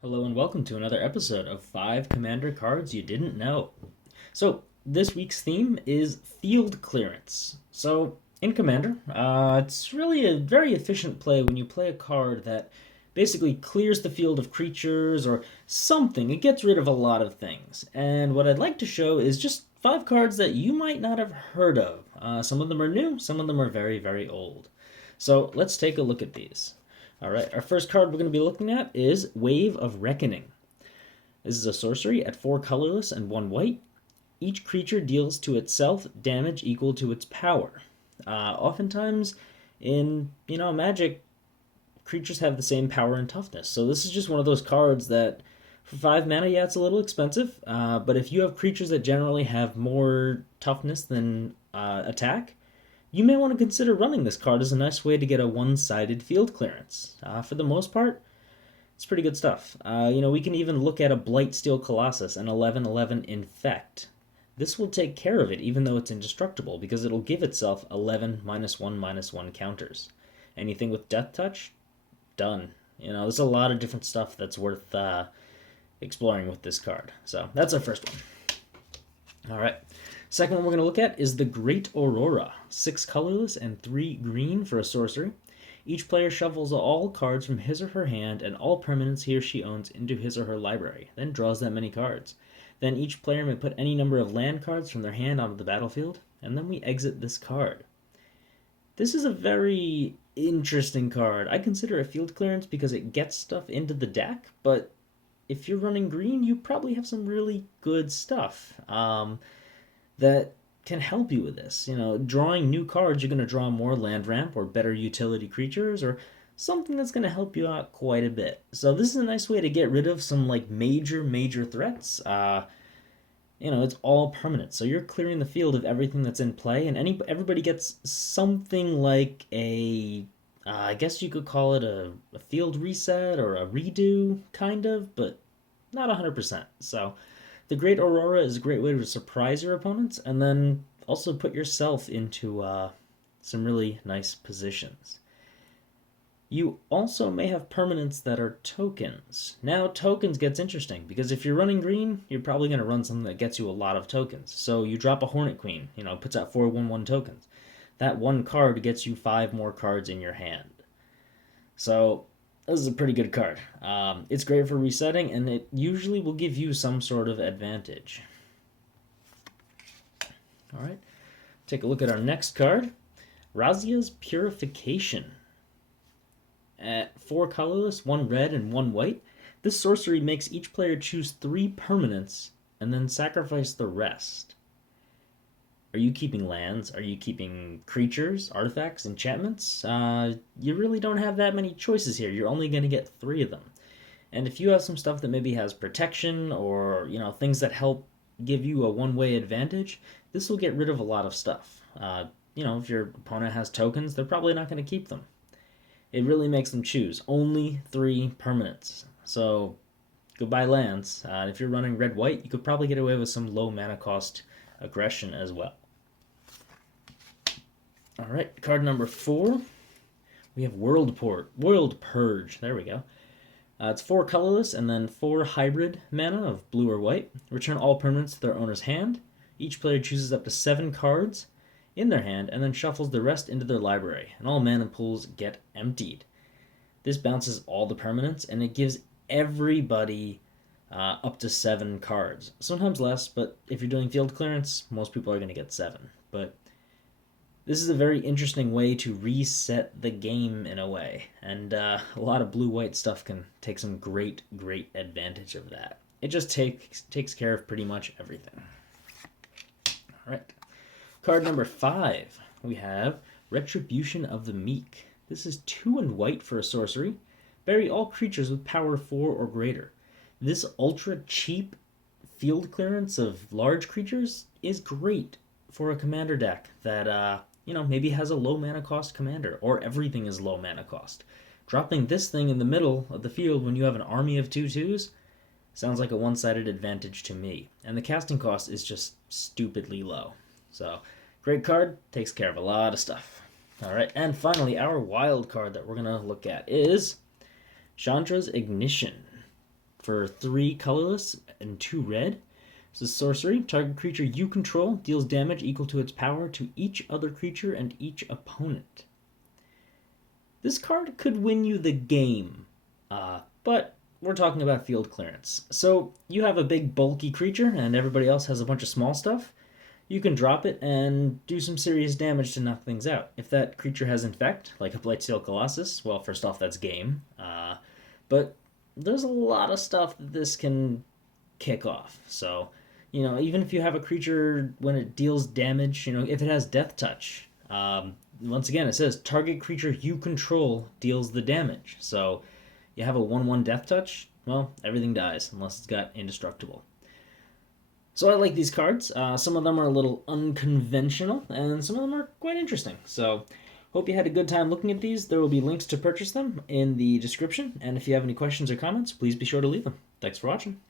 Hello and welcome to another episode of 5 Commander Cards You Didn't Know. So, this week's theme is field clearance. So, in Commander, it's really a very efficient play when you play a card that basically clears the field of creatures or something. It gets rid of a lot of things. And what I'd like to show is just 5 cards that you might not have heard of. Some of them are new, some of them are very, very old. So, let's take a look at these. All right, our first card we're going to be looking at is Wave of Reckoning. This is a sorcery at 4 colorless and 1 white. Each creature deals to itself damage equal to its power. Oftentimes in, Magic, creatures have the same power and toughness. So this is just one of those cards that for 5 mana, yeah, it's a little expensive. But if you have creatures that generally have more toughness than attack, you may want to consider running this card as a nice way to get a one-sided field clearance. For the most part, it's pretty good stuff. We can even look at a Blightsteel Colossus, an 11/11 Infect. This will take care of it even though it's indestructible because it'll give itself 11 -1/-1 counters. Anything with Death Touch, done. There's a lot of different stuff that's worth exploring with this card. So that's our first one. All right. Second one we're going to look at is the Great Aurora. 6 colorless and 3 green for a sorcery. Each player shuffles all cards from his or her hand and all permanents he or she owns into his or her library, then draws that many cards. Then each player may put any number of land cards from their hand onto the battlefield, and then we exit this card. This is a very interesting card. I consider it field clearance because it gets stuff into the deck, but if you're running green, you probably have some really good stuff that can help you with this. Drawing new cards, you're going to draw more land ramp or better utility creatures or something that's going to help you out quite a bit. So this is a nice way to get rid of some major threats. It's all permanent, so you're clearing the field of everything that's in play, and everybody gets something like I guess you could call it a field reset or a redo, kind of, but not 100%. So the Great Aurora is a great way to surprise your opponents and then also put yourself into some really nice positions. You also may have permanents that are tokens. Now, tokens gets interesting because if you're running green, you're probably going to run something that gets you a lot of tokens. So you drop a Hornet Queen, puts out 4/1/1 tokens. That one card gets you 5 more cards in your hand. So this is a pretty good card. It's great for resetting, and it usually will give you some sort of advantage. All right, take a look at our next card, Razia's Purification. At 4 colorless, 1 red, and 1 white, this sorcery makes each player choose 3 permanents and then sacrifice the rest. Are you keeping lands? Are you keeping creatures, artifacts, enchantments? You really don't have that many choices here. You're only going to get 3 of them. And if you have some stuff that maybe has protection or, things that help give you a one-way advantage, this will get rid of a lot of stuff. If your opponent has tokens, they're probably not going to keep them. It really makes them choose only 3 permanents. So goodbye lands. If you're running red-white, you could probably get away with some low mana cost aggression as well. All right, card number 4. We have World Purge. There we go. It's 4 colorless and then 4 hybrid mana of blue or white. Return all permanents to their owner's hand. Each player chooses up to 7 cards in their hand and then shuffles the rest into their library, and all mana pools get emptied. This bounces all the permanents, and it gives everybody up to 7 cards. Sometimes less, but if you're doing field clearance, most people are going to get 7. But this is a very interesting way to reset the game in a way, and a lot of blue-white stuff can take some great advantage of that. It just takes care of pretty much everything. All right. Card number 5, we have Retribution of the Meek. This is 2 and white for a sorcery. Bury all creatures with power 4 or greater. This ultra cheap field clearance of large creatures is great for a commander deck that maybe has a low mana cost commander, or everything is low mana cost. Dropping this thing in the middle of the field when you have an army of 2/2s sounds like a one-sided advantage to me. And the casting cost is just stupidly low. So, great card, takes care of a lot of stuff. All right, and finally, our wild card that we're going to look at is Chandra's Ignition. for 3 colorless and 2 red. This is sorcery. Target creature you control deals damage equal to its power to each other creature and each opponent. This card could win you the game, but we're talking about field clearance. So you have a big bulky creature and everybody else has a bunch of small stuff. You can drop it and do some serious damage to knock things out. If that creature has Infect, like a Blightsteel Colossus, well, first off, that's game. But there's a lot of stuff that this can kick off. So, even if you have a creature when it deals damage, if it has Death Touch, once again, it says target creature you control deals the damage. So, you have a 1/1 Death Touch, well, everything dies unless it's got Indestructible. So I like these cards. Some of them are a little unconventional, and some of them are quite interesting. So hope you had a good time looking at these. There will be links to purchase them in the description, and if you have any questions or comments, please be sure to leave them. Thanks for watching.